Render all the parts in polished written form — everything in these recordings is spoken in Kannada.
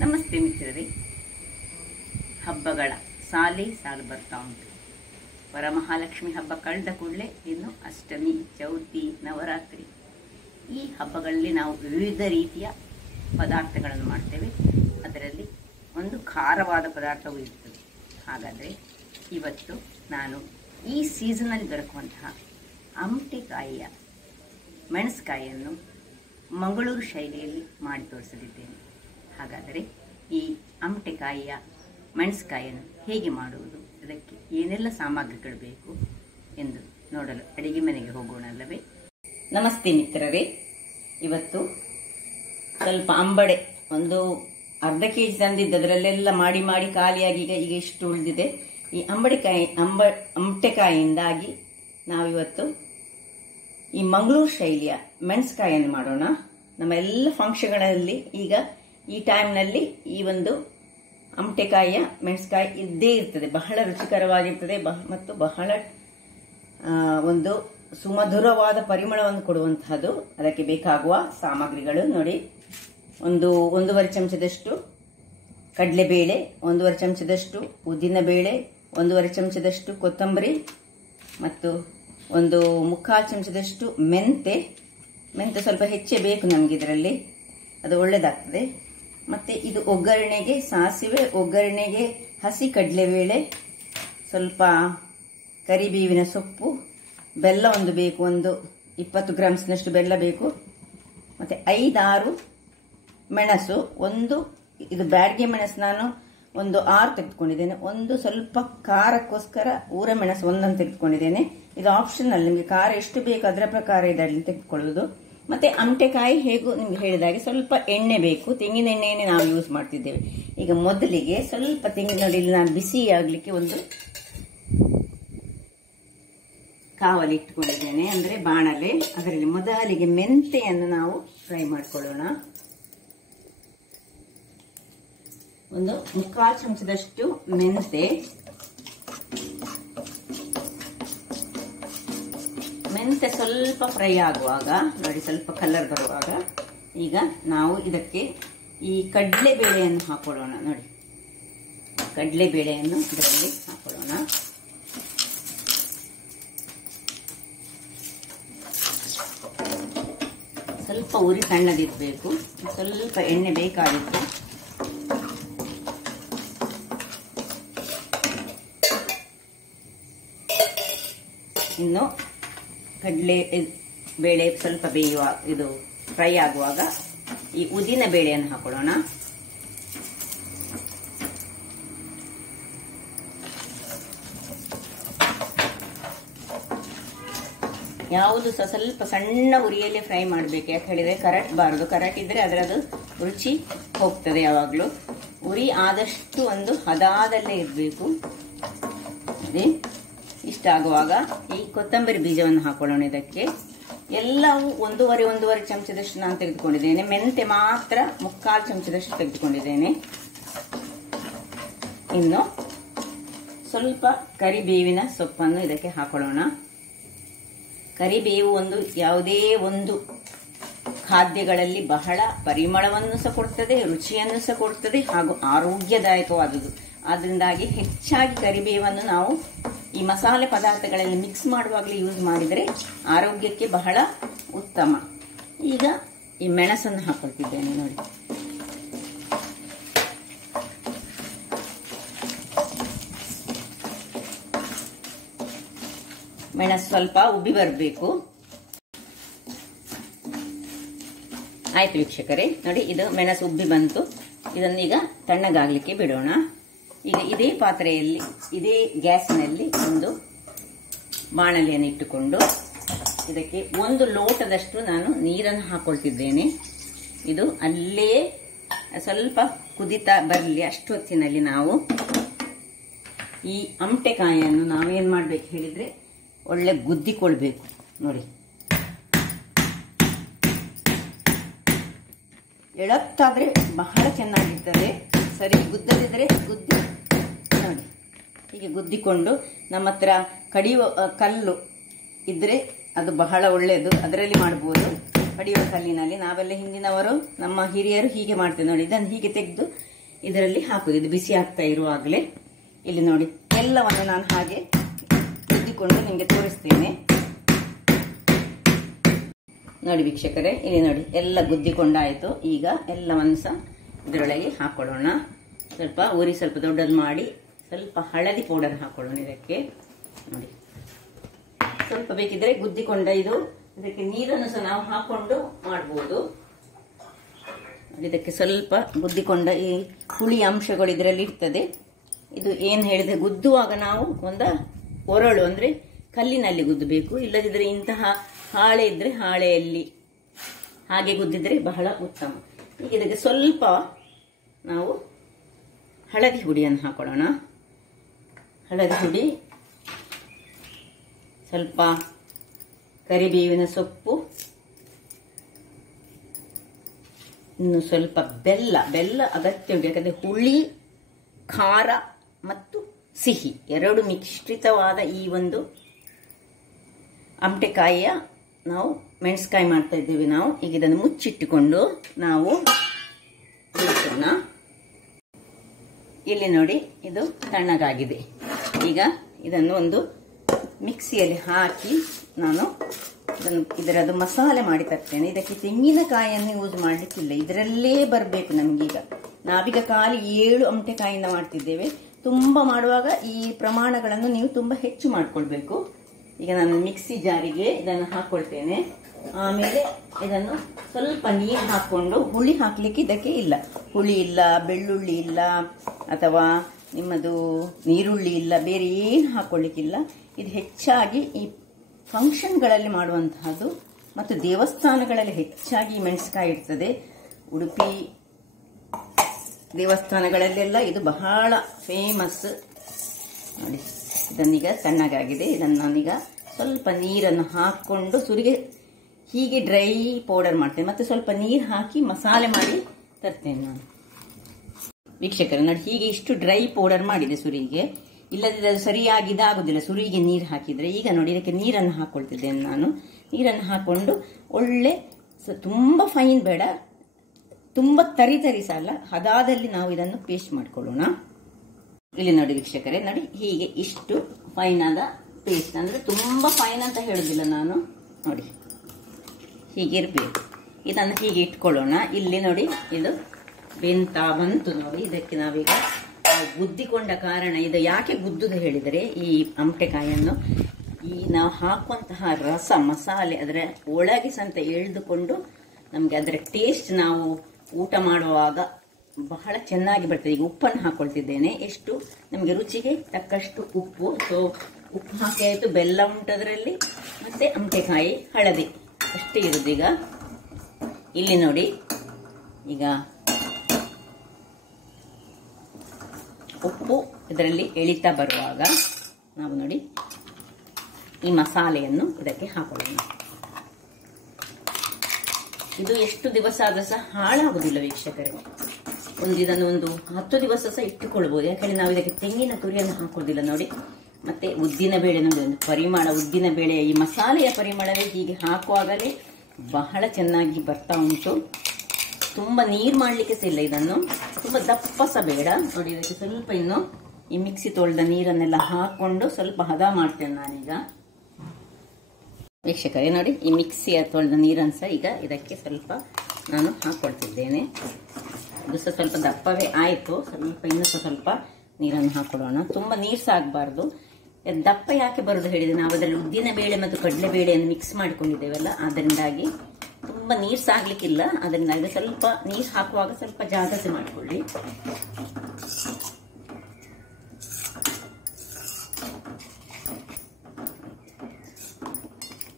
ನಮಸ್ತೆ ಮಿತ್ರರೇ. ಹಬ್ಬಗಳ ಸಾಲು ಬರ್ತಾ ಉಂಟು. ವರಮಹಾಲಕ್ಷ್ಮಿ ಹಬ್ಬ ಕಳೆದ ಕೂಡಲೇ ಇನ್ನು ಅಷ್ಟಮಿ, ಚೌತಿ, ನವರಾತ್ರಿ ಈ ಹಬ್ಬಗಳಲ್ಲಿ ನಾವು ವಿವಿಧ ರೀತಿಯ ಪದಾರ್ಥಗಳನ್ನು ಮಾಡ್ತೇವೆ. ಅದರಲ್ಲಿ ಒಂದು ಖಾರವಾದ ಪದಾರ್ಥವೂ ಇರ್ತದೆ. ಹಾಗಾದರೆ ಇವತ್ತು ನಾನು ಈ ಸೀಸನಲ್ಲಿ ದೊರಕುವಂತಹ ಅಮಟೆಕಾಯಿಯ ಮೆಣಸ್ಕಾಯಿಯನ್ನು ಮಂಗಳೂರು ಶೈಲಿಯಲ್ಲಿ ಮಾಡಿ ತೋರಿಸಲಿದ್ದೇನೆ. ಹಾಗಾದರೆ ಈ ಅಮಟೆಕಾಯಿಯ ಮೆಣಸ್ಕಾಯಿಯನ್ನು ಹೇಗೆ ಮಾಡುವುದು, ಅದಕ್ಕೆ ಏನೆಲ್ಲ ಸಾಮಗ್ರಿಗಳು ಬೇಕು ಎಂದು ನೋಡಲು ಅಡಿಗೆ ಮನೆಗೆ ಹೋಗೋಣ ಅಲ್ಲವೇ? ನಮಸ್ತೆ ಮಿತ್ರರೇ. ಇವತ್ತು ಸ್ವಲ್ಪ ಅಂಬಡೆ ಒಂದು ಅರ್ಧ ಕೆಜಿ ತಂದಿದ್ದು, ಅದರಲ್ಲೆಲ್ಲ ಮಾಡಿ ಮಾಡಿ ಖಾಲಿಯಾಗಿ ಈಗ ಇಷ್ಟು ಉಳಿದಿದೆ. ಈ ಅಮಟೆಕಾಯಿಯಿಂದಾಗಿ ನಾವಿವತ್ತು ಈ ಮಂಗಳೂರು ಶೈಲಿಯ ಮೆಣಸ್ಕಾಯಿಯನ್ನು ಮಾಡೋಣ. ನಮ್ಮ ಎಲ್ಲ ಫಂಕ್ಷನ್ಗಳಲ್ಲಿ ಈಗ ಈ ಟೈಮ್ನಲ್ಲಿ ಈ ಒಂದು ಅಮಟೆಕಾಯಿಯ ಮೆಣಸ್ಕಾಯಿ ಇದ್ದೇ ಇರ್ತದೆ. ಬಹಳ ರುಚಿಕರವಾಗಿರ್ತದೆ ಮತ್ತು ಬಹಳ ಒಂದು ಸುಮಧುರವಾದ ಪರಿಮಳವನ್ನು ಕೊಡುವಂತಹದ್ದು. ಅದಕ್ಕೆ ಬೇಕಾಗುವ ಸಾಮಗ್ರಿಗಳು ನೋಡಿ: ಒಂದೂವರೆ ಚಮಚದಷ್ಟು ಕಡಲೆಬೇಳೆ, 1.5 ಚಮಚದಷ್ಟು ಉದ್ದಿನಬೇಳೆ, 1.5 ಚಮಚದಷ್ಟು ಕೊತ್ತಂಬರಿ ಮತ್ತು 1/4 ಚಮಚದಷ್ಟು ಮೆಂತೆ ಸ್ವಲ್ಪ ಹೆಚ್ಚೇ ಬೇಕು ನಮಗೆ, ಇದರಲ್ಲಿ ಅದು ಒಳ್ಳೆದಾಗ್ತದೆ. ಮತ್ತೆ ಇದು ಒಗ್ಗರಣೆಗೆ ಸಾಸಿವೆ, ಒಗ್ಗರಣೆಗೆ ಹಸಿ ಕಡಲೆಬೇಳೆ, ಸ್ವಲ್ಪ ಕರಿಬೇವಿನ ಸೊಪ್ಪು, ಬೆಲ್ಲ ಒಂದು ಬೇಕು, 20 ಗ್ರಾಮ್ಸ್ನಷ್ಟು ಬೆಲ್ಲ ಬೇಕು. ಮತ್ತೆ 5-6 ಮೆಣಸು, ಇದು ಬ್ಯಾಡ್ಗೆ ಮೆಣಸು ನಾನು 6 ತೆಗೆದುಕೊಂಡಿದ್ದೇನೆ. ಸ್ವಲ್ಪ ಖಾರಕ್ಕೋಸ್ಕರ ಊರ ಮೆಣಸು ಒಂದನ್ನು ತೆಗೆದುಕೊಂಡಿದ್ದೇನೆ. ಇದು ಆಪ್ಷನಲ್, ನಿಮಗೆ ಖಾರ ಎಷ್ಟು ಬೇಕು ಅದರ ಪ್ರಕಾರ ಇದರಲ್ಲಿ ತೆಗೆದುಕೊಳ್ಳುವುದು. ಮತ್ತೆ ಅಮಟೆಕಾಯಿ ಹೇಗೂ ನಿಮ್ಗೆ ಹೇಳಿದಾಗೆ ಸ್ವಲ್ಪ ಎಣ್ಣೆ ಬೇಕು. ತೆಂಗಿನ ಎಣ್ಣೆಯನ್ನೇ ನಾವು ಯೂಸ್ ಮಾಡ್ತಿದ್ದೇವೆ. ಈಗ ಮೊದಲಿಗೆ ಸ್ವಲ್ಪ ತೆಂಗಿನ ಇಲ್ಲಿ ನಾನು ಬಿಸಿ ಆಗ್ಲಿಕ್ಕೆ ಒಂದು ಕಾವಲಿ ಇಟ್ಕೊಂಡಿದ್ದೇನೆ, ಅಂದ್ರೆ ಬಾಣಲೆ. ಅದರಲ್ಲಿ ಮೊದಲಿಗೆ ಮೆಂತೆಯನ್ನು ನಾವು ಫ್ರೈ ಮಾಡ್ಕೊಳ್ಳೋಣ. 1/4 ಚಮಚದಷ್ಟು ಮೆಂತೆ ಸ್ವಲ್ಪ ಫ್ರೈ ಆಗುವಾಗ ನೋಡಿ, ಸ್ವಲ್ಪ ಕಲರ್ ಬರುವಾಗ ಈಗ ನಾವು ಇದಕ್ಕೆ ಈ ಕಡಲೆಬೇಳೆಯನ್ನು ಹಾಕೊಳ್ಳೋಣ. ನೋಡಿ, ಕಡಲೆಬೇಳೆಯನ್ನು ಇದರಲ್ಲಿ ಹಾಕೊಳ್ಳೋಣ. ಸ್ವಲ್ಪ ಉರಿ ಸಣ್ಣದಿರಬೇಕು, ಸ್ವಲ್ಪ ಎಣ್ಣೆ ಬೇಕಾಗಿತ್ತು. ಇನ್ನು ಕಡಲೆ ಬೇಳೆ ಸ್ವಲ್ಪ ಬೇಯುವ, ಇದು ಫ್ರೈ ಆಗುವಾಗ ಈ ಉದ್ದಿನ ಬೇಳೆಯನ್ನು ಹಾಕೊಳ್ಳೋಣ. ಯಾವುದು ಸ್ವಲ್ಪ ಸಣ್ಣ ಉರಿಯಲ್ಲಿ ಫ್ರೈ ಮಾಡಬೇಕು, ಯಾಕೆ ಹೇಳಿದ್ರೆ ಕರಟಬಾರದು. ಕರಟಿದ್ರೆ ಅದರದು ರುಚಿ ಹೋಗ್ತದೆ. ಯಾವಾಗಲೂ ಉರಿ ಆದಷ್ಟು ಒಂದು ಹದಾದಲ್ಲೇ ಇರಬೇಕು. ಇಷ್ಟಾಗುವಾಗ ಈ ಕೊತ್ತಂಬರಿ ಬೀಜವನ್ನು ಹಾಕೊಳ್ಳೋಣ. ಇದಕ್ಕೆ ಎಲ್ಲವೂ 1.5 ಚಮಚದಷ್ಟು ನಾನು ತೆಗೆದುಕೊಂಡಿದ್ದೇನೆ. ಮೆಂತೆ ಮಾತ್ರ 3/4 ಚಮಚದಷ್ಟು ತೆಗೆದುಕೊಂಡಿದ್ದೇನೆ. ಇನ್ನು ಸ್ವಲ್ಪ ಕರಿಬೇವಿನ ಸೊಪ್ಪನ್ನು ಇದಕ್ಕೆ ಹಾಕೊಳ್ಳೋಣ. ಕರಿಬೇವು ಯಾವುದೇ ಒಂದು ಖಾದ್ಯಗಳಲ್ಲಿ ಬಹಳ ಪರಿಮಳವನ್ನು ಸಹ ಕೊಡ್ತದೆ, ರುಚಿಯನ್ನು ಸಹ ಕೊಡ್ತದೆ, ಹಾಗೂ ಆರೋಗ್ಯದಾಯಕವಾದುದು. ಆದ್ದರಿಂದಾಗಿ ಹೆಚ್ಚಾಗಿ ಕರಿಬೇವನ್ನು ನಾವು ಈ ಮಸಾಲೆ ಪದಾರ್ಥಗಳಲ್ಲಿ ಮಿಕ್ಸ್ ಮಾಡುವಾಗಲೇ ಯೂಸ್ ಮಾಡಿದರೆ ಆರೋಗ್ಯಕ್ಕೆ ಬಹಳ ಉತ್ತಮ. ಈಗ ಈ ಮೆಣಸನ್ನು ಹಾಕೊಳ್ತಿದ್ದೇನೆ. ನೋಡಿ, ಮೆಣಸು ಸ್ವಲ್ಪ ಉಬ್ಬಿ ಬರಬೇಕು. ಆಯ್ತು ವೀಕ್ಷಕರೇ, ನೋಡಿ ಇದು ಮೆಣಸು ಉಬ್ಬಿ ಬಂತು. ಇದನ್ನೀಗ ತಣ್ಣಗಾಗ್ಲಿಕ್ಕೆ ಬಿಡೋಣ. ಈಗ ಇದೇ ಪಾತ್ರೆಯಲ್ಲಿ, ಇದೇ ಗ್ಯಾಸ್ನಲ್ಲಿ ಒಂದು ಬಾಣಲೆಯನ್ನು ಇಟ್ಟುಕೊಂಡು ಇದಕ್ಕೆ 1 ಲೋಟದಷ್ಟು ನಾನು ನೀರನ್ನು ಹಾಕೊಳ್ತಿದ್ದೇನೆ. ಇದು ಅಲ್ಲೇ ಸ್ವಲ್ಪ ಕುದಿತಾ ಬರಲಿ. ಅಷ್ಟು ಹೊತ್ತಿನಲ್ಲಿ ನಾವು ಈ ಅಮಟೆಕಾಯಿಯನ್ನು ನಾವೇನು ಮಾಡ್ಬೇಕು ಹೇಳಿದ್ರೆ ಒಳ್ಳೆ ಗುದ್ದಿಕೊಳ್ಬೇಕು. ನೋಡಿ, ಎಳತ್ತಾದ್ರೆ ಬಹಳ ಚೆನ್ನಾಗಿರ್ತದೆ. ಸರಿ ಗುದ್ದದಿದ್ರೆ ಗುದ್ದಿ ನೋಡಿ, ಹೀಗೆ ಗುದ್ದಿಕೊಂಡು ನಮ್ಮ ಹತ್ರ ಕಡಿಯುವ ಕಲ್ಲು ಇದ್ರೆ ಅದು ಬಹಳ ಒಳ್ಳೆಯದು, ಅದರಲ್ಲಿ ಮಾಡಬಹುದು. ಕಡಿಯುವ ಕಲ್ಲಿನಲ್ಲಿ ನಾವೆಲ್ಲ ಹಿಂದಿನವರು, ನಮ್ಮ ಹಿರಿಯರು ಹೀಗೆ ಮಾಡ್ತೇವೆ ನೋಡಿ. ಇದನ್ನು ಹೀಗೆ ತೆಗೆದು ಇದರಲ್ಲಿ ಹಾಕುದು. ಇದು ಬಿಸಿ ಆಗ್ತಾ ಇರುವಾಗಲೇ ಇಲ್ಲಿ ನೋಡಿ ಎಲ್ಲವನ್ನು ನಾನು ಹಾಗೆ ಗುದ್ದಿಕೊಂಡು ನಿಮಗೆ ತೋರಿಸ್ತೇನೆ. ನೋಡಿ ವೀಕ್ಷಕರೇ, ಇಲ್ಲಿ ನೋಡಿ ಎಲ್ಲ ಗುದ್ದಿಕೊಂಡಾಯಿತು. ಈಗ ಎಲ್ಲವನ್ನು ಸಹ ಇದರೊಳಗೆ ಹಾಕೊಳ್ಳೋಣ. ಸ್ವಲ್ಪ ಉರಿ ಸ್ವಲ್ಪ ದೊಡ್ಡದು ಮಾಡಿ ಸ್ವಲ್ಪ ಹಳದಿ ಪೌಡರ್ ಹಾಕೊಳ್ಳೋಣ ಇದಕ್ಕೆ. ನೋಡಿ ಸ್ವಲ್ಪ ಬೇಕಿದ್ರೆ ಗುದ್ದಿಕೊಂಡ ಇದಕ್ಕೆ ನೀರನ್ನು ಸಹ ನಾವು ಹಾಕೊಂಡು ಮಾಡಬಹುದು. ಇದಕ್ಕೆ ಸ್ವಲ್ಪ ಗುದ್ದಿಕೊಂಡ ಈ ಹುಳಿ ಅಂಶಗಳು ಇದರಲ್ಲಿ ಇರ್ತದೆ. ಇದು ಏನು ಹೇಳಿದ್ರೆ ಗುದ್ದುವಾಗ ನಾವು ಒರಳು ಅಂದ್ರೆ ಕಲ್ಲಿನಲ್ಲಿ ಗುದ್ದಬೇಕು, ಇಲ್ಲದಿದ್ರೆ ಇಂತಹ ಹಾಳೆ ಇದ್ರೆ ಹಾಳೆಯಲ್ಲಿ ಹಾಗೆ ಗುದ್ದಿದ್ರೆ ಬಹಳ ಉತ್ತಮ. ಈಗ ಇದಕ್ಕೆ ಸ್ವಲ್ಪ ನಾವು ಹಳದಿ ಹುಡಿಯನ್ನು ಹಾಕೊಳ್ಳೋಣ. ಹಳದಿ ಹುಡಿ, ಸ್ವಲ್ಪ ಕರಿಬೇವಿನ ಸೊಪ್ಪು, ಇನ್ನು ಸ್ವಲ್ಪ ಬೆಲ್ಲ ಅಗತ್ಯ ಉಂಟು. ಯಾಕಂದ್ರೆ ಹುಳಿ, ಖಾರ ಮತ್ತು ಸಿಹಿ ಎರಡು ಮಿಶ್ರಿತವಾದ ಈ ಒಂದು ಅಮಟೆಕಾಯಿಯ ನಾವು ಮೆಣಸ್ಕಾಯಿ ಮಾಡ್ತಾ ಇದ್ದೇವೆ ನಾವು. ಈಗ ಇದನ್ನು ಮುಚ್ಚಿಟ್ಟುಕೊಂಡು ನಾವು ಇಳಿಸೋಣ. ಇಲ್ಲಿ ನೋಡಿ ಇದು ತಣ್ಣಗಾಗಿದೆ. ಈಗ ಇದನ್ನು ಒಂದು ಮಿಕ್ಸಿಯಲ್ಲಿ ಹಾಕಿ ನಾನು ಇದರದ್ದು ಮಸಾಲೆ ಮಾಡಿ ತರ್ತೇನೆ. ಇದಕ್ಕೆ ತೆಂಗಿನಕಾಯಿಯನ್ನು ಯೂಸ್ ಮಾಡಲಿಕ್ಕಿಲ್ಲ, ಇದರಲ್ಲೇ ಬರಬೇಕು ನಮಗೀಗ. ನಾವೀಗ ಖಾಲಿ 7 ಅಮಟೆಕಾಯಿಯಿಂದ ಮಾಡ್ತಿದ್ದೇವೆ. ತುಂಬಾ ಮಾಡುವಾಗ ಈ ಪ್ರಮಾಣಗಳನ್ನು ನೀವು ತುಂಬಾ ಹೆಚ್ಚು ಮಾಡ್ಕೊಳ್ಬೇಕು. ಈಗ ನಾನು ಮಿಕ್ಸಿ ಜಾರಿಗೆ ಇದನ್ನು ಹಾಕೊಳ್ತೇನೆ. ಆಮೇಲೆ ಇದನ್ನು ಸ್ವಲ್ಪ ನೀರು ಹಾಕೊಂಡು, ಹುಳಿ ಹಾಕ್ಲಿಕ್ಕೆ ಇದಕ್ಕೆ ಇಲ್ಲ, ಹುಳಿ ಇಲ್ಲ, ಬೆಳ್ಳುಳ್ಳಿ ಇಲ್ಲ, ಅಥವಾ ನಿಮ್ಮದು ನೀರುಳ್ಳಿ ಇಲ್ಲ, ಬೇರೆ ಏನು ಹಾಕೊಳ್ಳಿಕ್ಕಿಲ್ಲ. ಇದು ಹೆಚ್ಚಾಗಿ ಈ ಫಂಕ್ಷನ್ಗಳಲ್ಲಿ ಮಾಡುವಂತಹದ್ದು ಮತ್ತು ದೇವಸ್ಥಾನಗಳಲ್ಲಿ ಹೆಚ್ಚಾಗಿ ಮೆಣಸಿನಕಾಯಿ ಇರ್ತದೆ. ಉಡುಪಿ ದೇವಸ್ಥಾನಗಳಲ್ಲೆಲ್ಲ ಇದು ಬಹಳ ಫೇಮಸ್. ನೋಡಿ ಇದನ್ನೀಗ ತಣ್ಣಗಾಗಿದೆ. ಇದನ್ನು ನಾನೀಗ ಸ್ವಲ್ಪ ನೀರನ್ನು ಹಾಕೊಂಡು ಸುರಿಗೆ ಹೀಗೆ ಡ್ರೈ ಪೌಡರ್ ಮಾಡ್ತೇನೆ. ಮತ್ತೆ ಸ್ವಲ್ಪ ನೀರು ಹಾಕಿ ಮಸಾಲೆ ಮಾಡಿ ತರ್ತೇನೆ ನಾನು. ವೀಕ್ಷಕರೇ ನೋಡಿ, ಹೀಗೆ ಇಷ್ಟು ಡ್ರೈ ಪೌಡರ್ ಮಾಡಿದೆ ಸುರಿಗೆ. ಇಲ್ಲದಿದ್ದರೆ ಅದು ಸರಿಯಾಗಿ ಇದಾಗುದಿಲ್ಲ ಸುರಿಗೆ ನೀರು ಹಾಕಿದ್ರೆ. ಈಗ ನೋಡಿ ಇದಕ್ಕೆ ನೀರನ್ನು ಹಾಕೊಳ್ತಿದ್ದೇನೆ ನಾನು. ನೀರನ್ನು ಹಾಕೊಂಡು ಒಳ್ಳೆ ತುಂಬ ಫೈನ್ ಬೇಡ, ತುಂಬ ತರಿ ಸಹ ಅಲ್ಲ, ಹದಾದಲ್ಲಿ ನಾವು ಇದನ್ನು ಪೇಸ್ಟ್ ಮಾಡ್ಕೊಳ್ಳೋಣ. ಇಲ್ಲಿ ನೋಡಿ ವೀಕ್ಷಕರೇ, ನೋಡಿ ಹೀಗೆ ಇಷ್ಟು ಫೈನ್ ಆದ ಪೇಸ್ಟ್. ಅಂದ್ರೆ ತುಂಬಾ ಫೈನ್ ಅಂತ ಹೇಳುದಿಲ್ಲ ನಾನು. ನೋಡಿ ಹೀಗೆ ಇರಬೇಕು. ಇದನ್ನು ಹೀಗೆ ಇಟ್ಕೊಳ್ಳೋಣ. ಇಲ್ಲಿ ನೋಡಿ ಇದು ಬೆಂತ ಬಂತು ನೋಡಿ. ಇದಕ್ಕೆ ನಾವೀಗ ಗುದ್ದಿಕೊಂಡ ಕಾರಣ, ಇದು ಯಾಕೆ ಗುದ್ದುದು ಹೇಳಿದರೆ, ಈ ಅಮಟೆಕಾಯಿಯನ್ನು ಈ ನಾವು ಹಾಕುವಂತಹ ರಸ ಮಸಾಲೆ ಅದರ ಒಳಗೆ ಸಂತ ಎಳೆದುಕೊಂಡು ನಮಗೆ ಅದರ ಟೇಸ್ಟ್ ನಾವು ಊಟ ಮಾಡುವಾಗ ಬಹಳ ಚೆನ್ನಾಗಿ ಬರ್ತದೆ. ಈಗ ಉಪ್ಪನ್ನು ಹಾಕೊಳ್ತಿದ್ದೇನೆ. ಎಷ್ಟು ನಮಗೆ ರುಚಿಗೆ ತಕ್ಕಷ್ಟು ಉಪ್ಪು. ಸೊ ಉಪ್ಪು ಹಾಕಿ ಆಯಿತು, ಬೆಲ್ಲ ಉಂಟು ಅದರಲ್ಲಿ, ಮತ್ತೆ ಅಮಟೆಕಾಯಿ, ಹಳದಿ ಅಷ್ಟೇ ಇರುದು. ಈಗ ಇಲ್ಲಿ ನೋಡಿ, ಈಗ ಉಪ್ಪು ಇದರಲ್ಲಿ ಎಳಿತಾ ಬರುವಾಗ ನಾವು ನೋಡಿ ಈ ಮಸಾಲೆಯನ್ನು ಇದಕ್ಕೆ ಹಾಕೊಳ್ಳೋಣ. ಇದು ಎಷ್ಟು ದಿವಸ ಆದ್ರೂ ಸಹ ಹಾಳಾಗುದಿಲ್ಲ ವೀಕ್ಷಕರೇ. ಇದನ್ನು ಒಂದು 10 ದಿವಸ ಸಹ ಇಟ್ಟುಕೊಳ್ಬಹುದು. ಯಾಕಂದ್ರೆ ನಾವು ಇದಕ್ಕೆ ತೆಂಗಿನ ತುರಿಯನ್ನು ಹಾಕೋದಿಲ್ಲ ನೋಡಿ. ಮತ್ತೆ ಉದ್ದಿನ ಬೇಳೆ ನೋಡಿ, ಒಂದು ಪರಿಮಳ, ಉದ್ದಿನ ಬೇಳೆ ಈ ಮಸಾಲೆಯ ಪರಿಮಳವೇ ಹೀಗೆ ಹಾಕುವಾಗಲೇ ಬಹಳ ಚೆನ್ನಾಗಿ ಬರ್ತಾ ಉಂಟು. ತುಂಬಾ ನೀರು ಮಾಡ್ಲಿಕ್ಕೆ ಸಹ ಇಲ್ಲ. ಇದನ್ನು ತುಂಬಾ ದಪ್ಪ ಸಹ ಬೇಡ ನೋಡಿ. ಇದಕ್ಕೆ ಸ್ವಲ್ಪ ಇನ್ನು ಈ ಮಿಕ್ಸಿ ತೊಳೆದ ನೀರನ್ನೆಲ್ಲ ಹಾಕೊಂಡು ಸ್ವಲ್ಪ ಹದ ಮಾಡ್ತೇನೆ ನಾನೀಗ. ವೀಕ್ಷಕರೇ ನೋಡಿ, ಈ ಮಿಕ್ಸಿಯ ತೊಳೆದ ನೀರನ್ನು ಸಹ ಈಗ ಇದಕ್ಕೆ ಸ್ವಲ್ಪ ನಾನು ಹಾಕೊಳ್ತಿದ್ದೇನೆ. ಇದು ಸಹ ಸ್ವಲ್ಪ ದಪ್ಪವೇ ಆಯಿತು. ಸ್ವಲ್ಪ ಇನ್ನೂ ಸಹ ಸ್ವಲ್ಪ ನೀರನ್ನು ಹಾಕೊಳ್ಳೋಣ. ತುಂಬ ನೀರು ಸಹ ಆಗಬಾರ್ದು. ದಪ್ಪ ಯಾಕೆ ಬರೋದು ಹೇಳಿದ್ರೆ, ನಾವು ಅದರಲ್ಲಿ ಉದ್ದಿನ ಬೇಳೆ ಮತ್ತು ಕಡಲೆ ಬೇಳೆಯನ್ನು ಮಿಕ್ಸ್ ಮಾಡಿಕೊಂಡಿದ್ದೇವಲ್ಲ, ಅದರಿಂದಾಗಿ ತುಂಬ ನೀರು ಸಹ ಆಗ್ಲಿಕ್ಕಿಲ್ಲ. ಅದರಿಂದಾಗಿ ಸ್ವಲ್ಪ ನೀರು ಹಾಕುವಾಗ ಸ್ವಲ್ಪ ಜಾಗ್ರತೆ ಮಾಡಿಕೊಳ್ಳಿ.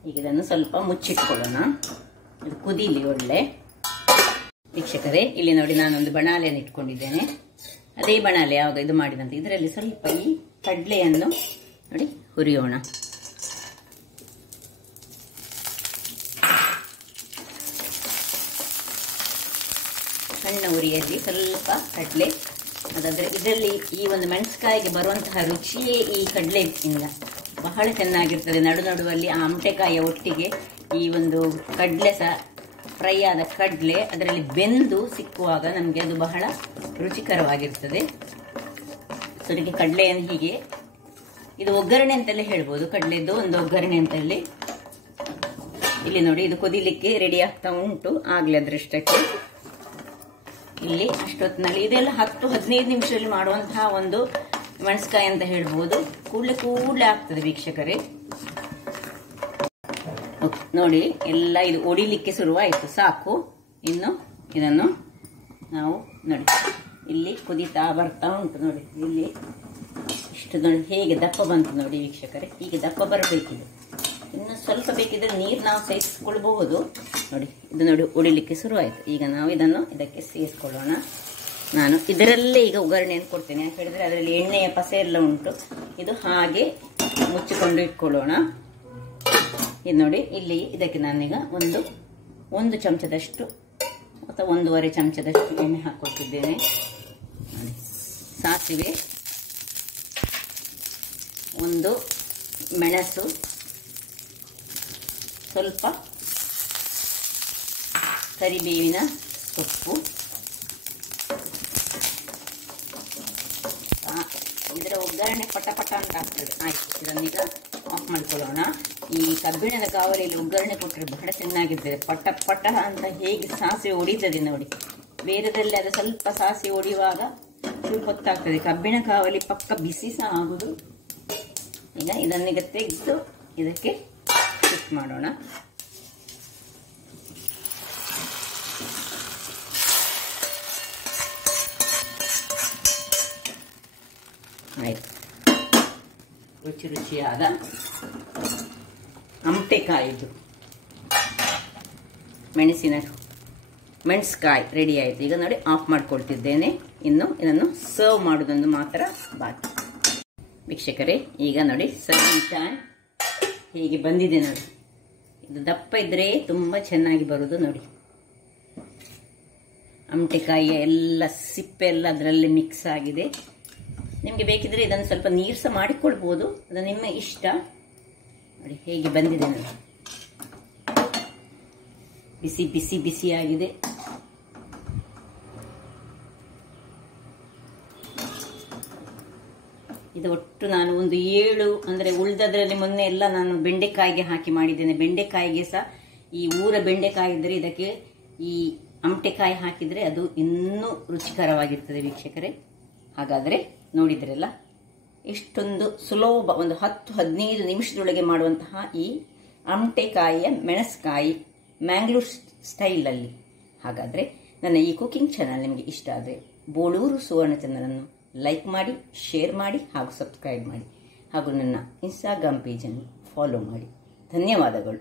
ಈಗ ಇದನ್ನು ಸ್ವಲ್ಪ ಮುಚ್ಚಿಟ್ಕೊಳ್ಳೋಣ. ಇದು ಕುದೀಲಿ ಒಳ್ಳೆ. ವೀಕ್ಷಕರೇ ಇಲ್ಲಿ ನೋಡಿ, ನಾನೊಂದು ಬಣಾಲೆಯನ್ನು ಇಟ್ಕೊಂಡಿದ್ದೇನೆ. ಅದೇ ಬಣಾಲೆ ಯಾವಾಗ ಇದು ಮಾಡಿದಂತೆ ಇದರಲ್ಲಿ ಸ್ವಲ್ಪ ಈ ಕಡಲೆಯನ್ನು ನೋಡಿ ಹುರಿಯೋಣ. ಸಣ್ಣ ಉರಿಯಲ್ಲಿ ಸ್ವಲ್ಪ ಕಡಲೆ, ಅದಾದ್ರೆ ಇದರಲ್ಲಿ ಈ ಒಂದು ಮೆಣಸಿನಕಾಯಿಗೆ ಬರುವಂತಹ ರುಚಿಯೇ ಈ ಕಡಲೆಯಿಂದ ಬಹಳ ಚೆನ್ನಾಗಿರ್ತದೆ. ನಡು ನಡುವಲ್ಲಿ ಆ ಅಮಟೆಕಾಯಿಯ ಒಟ್ಟಿಗೆ ಈ ಒಂದು ಕಡಲೆ ಸಹ ಫ್ರೈ ಆದ ಕಡಲೆ ಅದರಲ್ಲಿ ಬೆಂದು ಸಿಕ್ಕುವಾಗ ನಮಗೆ ಅದು ಬಹಳ ರುಚಿಕರವಾಗಿರ್ತದೆ. ಸೊ ಅದಕ್ಕೆ ಕಡಲೆಯನ್ನು ಹೀಗೆ, ಇದು ಒಗ್ಗರಣೆ ಅಂತಲೇ ಹೇಳ್ಬೋದು, ಕಡಲೆದ್ದು ಒಂದು ಒಗ್ಗರಣೆ ಅಂತಲ್ಲಿ. ಇಲ್ಲಿ ನೋಡಿ, ಇದು ಕುದಿಲಿಕ್ಕೆ ರೆಡಿ ಆಗ್ತಾ ಉಂಟು ಆಗ್ಲೇ ಅದರಷ್ಟಕ್ಕೆ. ಇಲ್ಲಿ ಅಷ್ಟೊತ್ತಿನಲ್ಲಿ ಇದೆಲ್ಲ 10-15 ನಿಮಿಷದಲ್ಲಿ ಮಾಡುವಂತಹ ಒಂದು ಮೆಣಸ್ಕಾಯಿ ಅಂತ ಹೇಳ್ಬೋದು. ಕೂಡ್ಲೆ ಆಗ್ತದೆ ವೀಕ್ಷಕರೇ. ನೋಡಿ, ಎಲ್ಲ ಇದು ಒಡಿಲಿಕ್ಕೆ ಶುರುವಾಯಿತು, ಸಾಕು. ಇನ್ನು ಇದನ್ನು ನಾವು ನೋಡಿ ಇಲ್ಲಿ ಕುದೀತಾ ಬರ್ತಾ ಉಂಟು. ನೋಡಿ ಇಲ್ಲಿ ಇಷ್ಟು ನೋಡಿ ಹೇಗೆ ದಪ್ಪ ಬಂತು ನೋಡಿ ವೀಕ್ಷಕರೇ. ಹೀಗೆ ದಪ್ಪ ಬರಬೇಕಿದೆ. ಇನ್ನು ಸ್ವಲ್ಪ ಬೇಕಿದ್ರೆ ನೀರು ನಾವು ಸೇರಿಸ್ಕೊಳ್ಬಹುದು. ನೋಡಿ ಇದು ನೋಡಿ ಒಡಿಲಿಕ್ಕೆ ಶುರುವಾಯಿತು. ಈಗ ನಾವು ಇದನ್ನು ಇದಕ್ಕೆ ಸೇರಿಸ್ಕೊಳ್ಳೋಣ. ನಾನು ಇದರಲ್ಲೇ ಈಗ ಒಗ್ಗರಣೆಯನ್ನು ಕೊಡ್ತೇನೆ. ಯಾಕೆ ಹೇಳಿದ್ರೆ ಅದರಲ್ಲಿ ಎಣ್ಣೆಯ ಪಸೆ ಎಲ್ಲ ಉಂಟು. ಇದು ಹಾಗೆ ಮುಚ್ಚಿಕೊಂಡು ಇಟ್ಕೊಳ್ಳೋಣ. ಇದು ನೋಡಿ, ಇಲ್ಲಿ ಇದಕ್ಕೆ ನಾನೀಗ ಒಂದು ಚಮಚದಷ್ಟು ಅಥವಾ 1.5 ಚಮಚದಷ್ಟು ಎಣ್ಣೆ ಹಾಕೊಳ್ತಿದ್ದೇನೆ. ನೋಡಿ, ಸಾಸಿವೆ, ಒಂದು ಮೆಣಸು, ಸ್ವಲ್ಪ ಕರಿಬೇವಿನ ಸೊಪ್ಪು. ಇದರ ಒಗ್ಗರಣೆ ಪಟ ಅಂತ ಆಗ್ತದೆ. ಆಯ್ತು, ಇದನ್ನೀಗ ಆಫ್ ಮಾಡ್ಕೊಳ್ಳೋಣ. ಈ ಕಬ್ಬಿಣದ ಕಾವಲಿಯಲ್ಲಿ ಒಗ್ಗರಣೆ ಕೊಟ್ಟರೆ ಬಹಳ ಚೆನ್ನಾಗಿರ್ತದೆ. ಪಟ ಅಂತ ಹೇಗೆ ಸಾಸಿವೆ ಹೊಡಿತದೆ ನೋಡಿ. ಬೇರೆದಲ್ಲಿ ಅದು ಸ್ವಲ್ಪ ಸಾಸಿವೆ ಹೊಡೆಯುವಾಗ ಸ್ವಲ್ಪ ಹೊತ್ತಾಗ್ತದೆ. ಕಬ್ಬಿಣ ಕಾವಲಿ ಪಕ್ಕ ಬಿಸಿ ಸಹ ಆಗುದು. ಈಗ ಇದನ್ನೀಗ ತೆಗೆದು ಇದಕ್ಕೆ ಶಿಫ್ಟ್ ಮಾಡೋಣ. ಆಯ್ತು, ರುಚಿಯಾದ ಅಮಟೆಕಾಯಿದು ಮೆಣಸ್ಕಾಯಿ ರೆಡಿ ಆಯಿತು. ಈಗ ನೋಡಿ ಆಫ್ ಮಾಡ್ಕೊಳ್ತಿದ್ದೇನೆ. ಇನ್ನು ಇದನ್ನು ಸರ್ವ್ ಮಾಡೋದೊಂದು ಮಾತ್ರ ಬಾಕಿ. ವೀಕ್ಷಕರೇ, ಈಗ ನೋಡಿ ಸರ್ವಿಂಗ್ ಟೈಮ್ ಹೀಗೆ ಬಂದಿದೆ ನೋಡಿ. ಇದು ದಪ್ಪ ಇದ್ರೆ ತುಂಬಾ ಚೆನ್ನಾಗಿ ಬರುದು ನೋಡಿ. ಅಮಟೆಕಾಯಿಯ ಎಲ್ಲ ಸಿಪ್ಪೆ ಎಲ್ಲ ಅದರಲ್ಲಿ ಮಿಕ್ಸ್ ಆಗಿದೆ. ನಿಮಗೆ ಬೇಕಿದ್ರೆ ಇದನ್ನು ಸ್ವಲ್ಪ ನೀರು ಸಹ ಮಾಡಿಕೊಳ್ಬಹುದು, ಅದು ನಿಮ್ಮ ಇಷ್ಟ. ನೋಡಿ ಹೇಗೆ ಬಂದಿದೆ ನೋಡಿ, ಬಿಸಿ ಆಗಿದೆ. ಇದು ಒಟ್ಟು ನಾನು ಒಂದು 7 ಅಂದ್ರೆ ಉಳಿದದ್ರಲ್ಲಿ ಮೊನ್ನೆ ಎಲ್ಲ ನಾನು ಬೆಂಡೆಕಾಯಿಗೆ ಹಾಕಿ ಮಾಡಿದ್ದೇನೆ. ಬೆಂಡೆಕಾಯಿಗೆ ಸಹ ಈ ಊರ ಬೆಂಡೆಕಾಯಿ ಇದ್ರೆ ಇದಕ್ಕೆ ಈ ಅಮಟೆಕಾಯಿ ಹಾಕಿದ್ರೆ ಅದು ಇನ್ನೂ ರುಚಿಕರವಾಗಿರ್ತದೆ ವೀಕ್ಷಕರೇ. ಹಾಗಾದ್ರೆ ನೋಡಿದ್ರಲ್ಲ, ಇಷ್ಟೊಂದು ಸುಲಭ, ಒಂದು 10-15 ನಿಮಿಷದೊಳಗೆ ಮಾಡುವಂತಹ ಈ ಅಮಟೆಕಾಯಿಯ ಮೆಣಸ್ಕಾಯಿ ಮ್ಯಾಂಗ್ಳೂರ್ ಸ್ಟೈಲ್ ಅಲ್ಲಿ. ಹಾಗಾದ್ರೆ ನನ್ನ ಈ ಕುಕಿಂಗ್ ಚಾನಲ್ ನಿಮಗೆ ಇಷ್ಟ ಆದರೆ ಬೋಳೂರು ಸುವರ್ಣ ಚಾನಲನ್ನು ಲೈಕ್ ಮಾಡಿ, ಶೇರ್ ಮಾಡಿ ಹಾಗೂ ಸಬ್ಸ್ಕ್ರೈಬ್ ಮಾಡಿ. ಹಾಗೂ ನನ್ನ ಇನ್ಸ್ಟಾಗ್ರಾಮ್ ಪೇಜನ್ನು ಫಾಲೋ ಮಾಡಿ. ಧನ್ಯವಾದಗಳು.